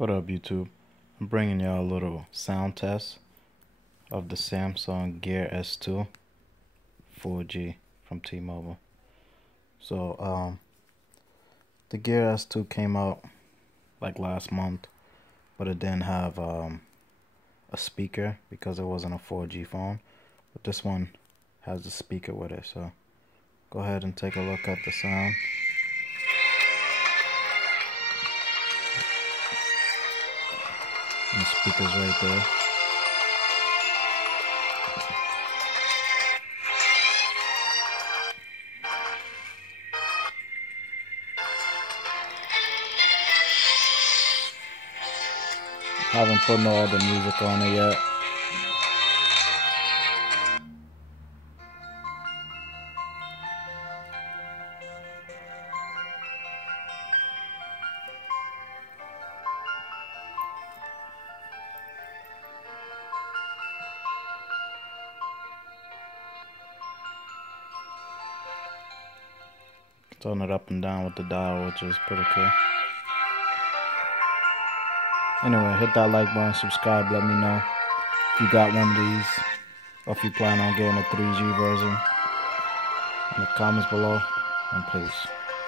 What up, YouTube? I'm bringing y'all a little sound test of the Samsung Gear S2 4G from T-Mobile. So, the Gear S2 came out like last month, but it didn't have a speaker because it wasn't a 4G phone. But this one has the speaker with it, so go ahead and take a look at the sound. And the speaker's right there. Haven't put no other music on it yet. Turn it up and down with the dial, which is pretty cool. Anyway, hit that like button, subscribe, let me know if you got one of these, or if you plan on getting a 3G version in the comments below, and peace.